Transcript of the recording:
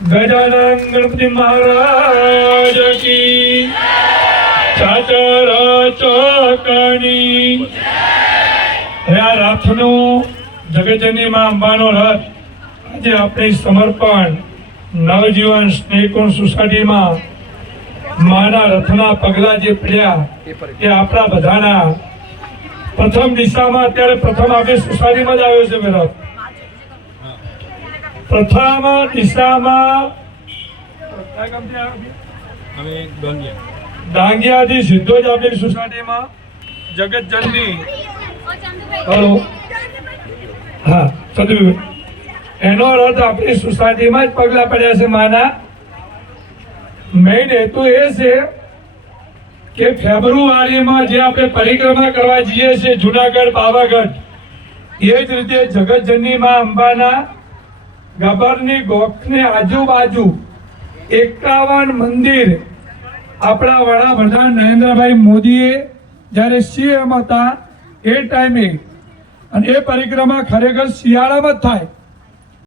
गजानन गणपति महाराज की चाचर चौकनी रथनो जगतजननी मां अंबानो रथ आज अपने समर्पण नवजीवन स्नेहकुंज सोसायटी में माना रथना पगला जे पड्या ए आपड़ा बधाना प्रथम दिशा में अत्यारे प्रथम आपणी सोसायटी में ज आव्यो छे रथ प्रथम दिशा में डांगिया थी सीधो ज आपणी सोसायटी में जगतजननी हेलो हाँ सदु एनो रथ अपनी सोसायटी में ज पगला पड्या छे माना मेन हेतु ए छे के फेब्रुआरी में जे आपणे परिक्रमा करवा जईए छे जूनागढ़ पावागढ़ ए ज रीते जगतजननी मां अंबाना गबरनी गोखने आजूबाजू 51 मंदिर अपना वडाप्रधान नरेंद्रभाई मोदीए ज्यारे सीएम हता ए टाइमे अने ए परिक्रमा खरेखर शियाळामां थाय